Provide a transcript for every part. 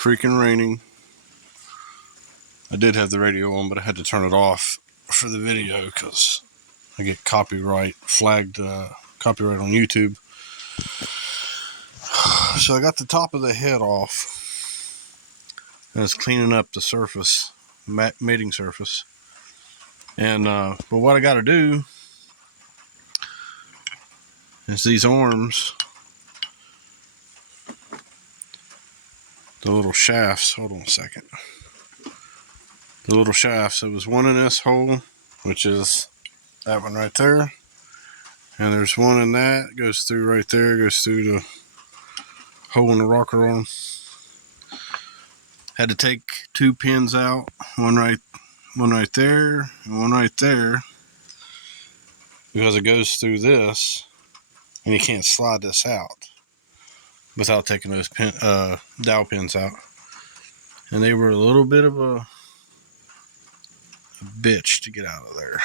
freaking raining. I did have the radio on, but I had to turn it off for the video because I get copyright flagged, copyright on YouTube. So I got the top of the head off, and it's cleaning up the surface, mating surface. And but what I got to do is these arms, the little shafts. Hold on a second. The little shafts. There was one in this hole, which is that one right there, and there's one in that goes through right there, goes through the hole in the rocker arm. Had to take two pins out, one right there and one right there, because it goes through this, and you can't slide this out without taking those dowel pins out. And they were a little bit of a bitch to get out of there.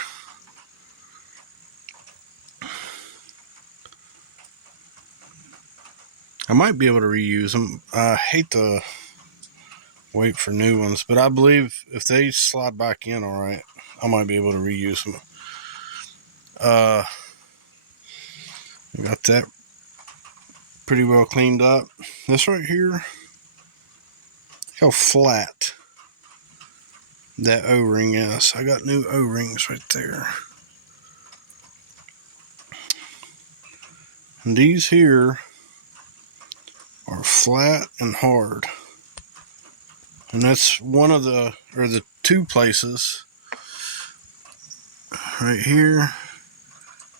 I might be able to reuse them. I hate to wait for new ones, but I believe if they slide back in all right, I might be able to reuse them. I got that pretty well cleaned up. This right here, look how flat that O-ring is. I got new O-rings right there. And these here are flat and hard. And that's one of the two places right here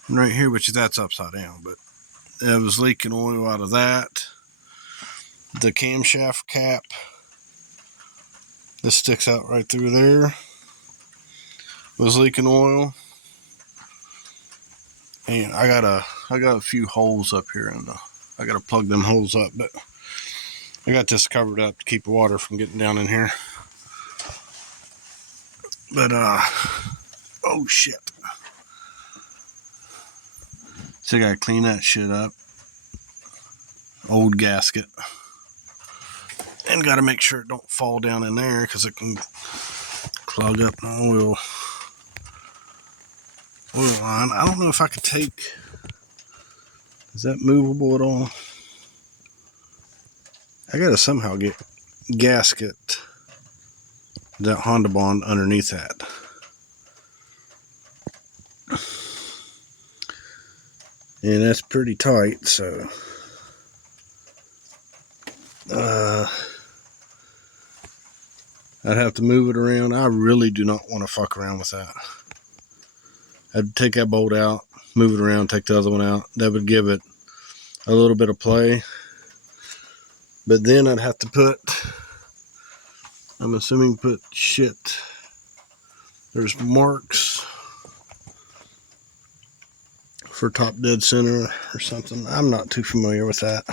and right here, which that's upside down, but it was leaking oil out of that. The camshaft cap, this sticks out right through there, was leaking oil. And I got a few holes up here, and I got to plug them holes up, but I got this covered up to keep water from getting down in here. But oh shit, so I gotta clean that shit up. Old gasket, and gotta make sure it don't fall down in there because it can clog up the oil line. I don't know if I could take, is that movable at all? I gotta somehow get gasket, that Honda Bond underneath that. And that's pretty tight, so I'd have to move it around. I really do not want to fuck around with that. I'd take that bolt out, move it around, take the other one out. That would give it a little bit of play. But then I'd have to put, I'm assuming put shit. There's marks for top dead center or something. I'm not too familiar with that.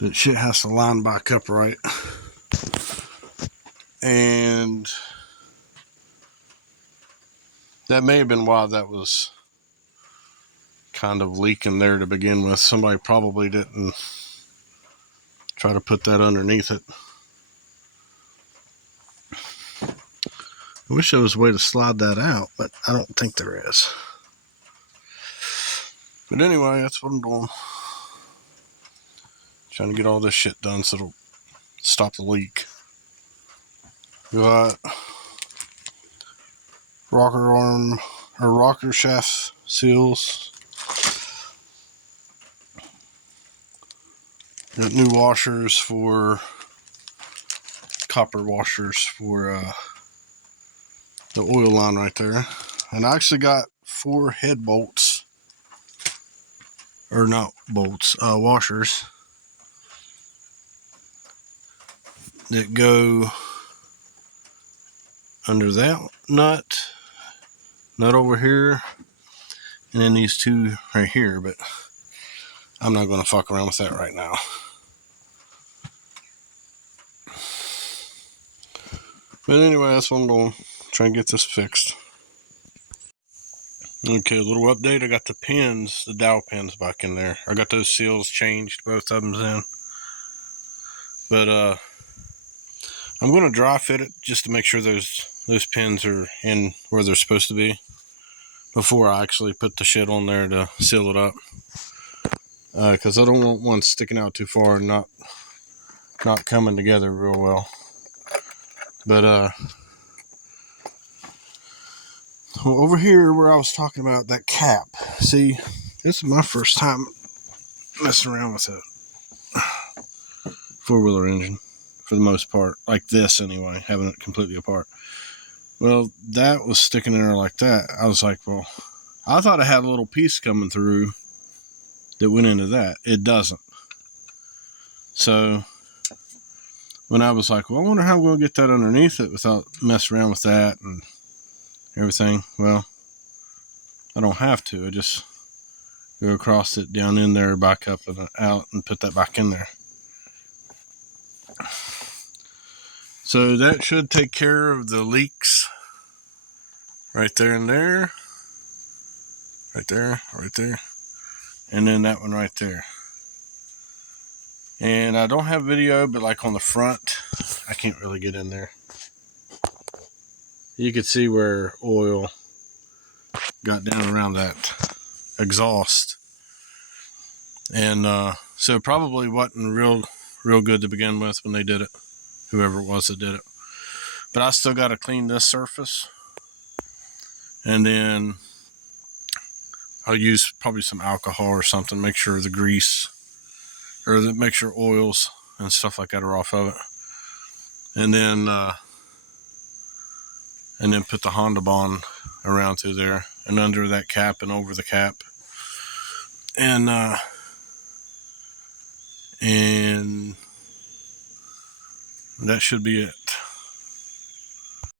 But shit has to line back up right. And that may have been why that was kind of leaking there to begin with. Somebody probably didn't try to put that underneath it. I wish there was a way to slide that out, but I don't think there is. But anyway, that's what I'm doing. Trying to get all this shit done so it'll stop the leak. Got rocker arm or rocker shaft seals. Got new washers for copper washers for the oil line right there. And I actually got 4 head bolts, or not bolts, washers that go under that nut over here, and then these 2 right here, but I'm not going to fuck around with that right now. But anyway, that's what I'm doing. Try and get this fixed. Okay, a little update. I got the pins, the dowel pins back in there. I got those seals changed, both of them's in. But I'm going to dry fit it just to make sure those pins are in where they're supposed to be before I actually put the shit on there to seal it up. Because I don't want one sticking out too far and not coming together real well. But over here where I was talking about that cap, see, this is my first time messing around with a four-wheeler engine for the most part, like this anyway, having it completely apart. Well, that was sticking in there like that. I was like, well, I thought I had a little piece coming through that went into that. It doesn't. So when I was like, well, I wonder how I'm going to get that underneath it without messing around with that and everything. Well, I don't have to. I just go across it, down in there, back up and out, and put that back in there. So that should take care of the leaks right there and there. Right there, right there. And then that one right there. And I don't have video, but like on the front, I can't really get in there. You could see where oil got down around that exhaust. And so it probably wasn't real good to begin with when they did it, whoever it was that did it. But I still got to clean this surface. And then I'll use probably some alcohol or something, make sure the grease, or make sure oils and stuff like that are off of it. And then put the Honda Bond around through there and under that cap and over the cap. And that should be it.